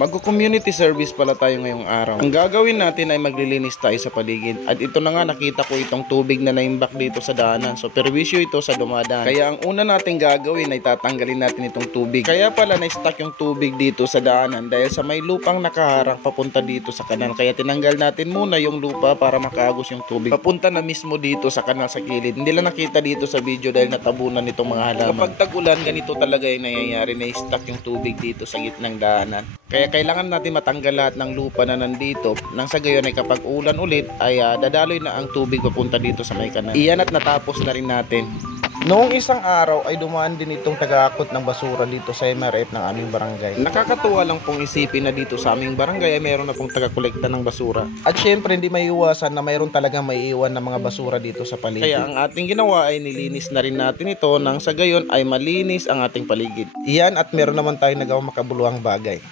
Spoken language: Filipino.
Magko-community service pala tayo ngayong araw. Ang gagawin natin ay maglilinis tayo sa paligid. At ito na nga, nakita ko itong tubig na naimbak dito sa daanan. So perwisyo ito sa dumadaan. Kaya ang una natin gagawin ay tatanggalin natin itong tubig. Kaya pala na-stuck yung tubig dito sa daanan dahil sa may lupang nakaharang papunta dito sa kanal. Kaya tinanggal natin muna yung lupa para makaagos yung tubig. Papunta na mismo dito sa kanal sa kilid. Hindi lang nakita dito sa video dahil natabunan nitong mga halaman. Kapag tag-ulan, ganito talaga yung nangyayari, na-stuck yung tubig dito sa gitnang daanan. Kaya kailangan natin matanggal lahat ng lupa na nandito nang sa gayon ay kapag ulan ulit ay dadaloy na ang tubig papunta dito sa may kanal. Iyan at natapos na rin natin. Noong isang araw ay dumaan din itong tagaakot ng basura dito sa MRF ng aming barangay. Nakakatuwa lang pong isipin na dito sa aming barangay ay mayroon na pong taga-kolekta ng basura. At syempre hindi maiiwasan na mayroon talagang maiiwan na mga basura dito sa paligid. Kaya ang ating ginawa ay nilinis na rin natin ito nang sa gayon ay malinis ang ating paligid. Iyan at meron naman tayong nagawang makabuluhang bagay.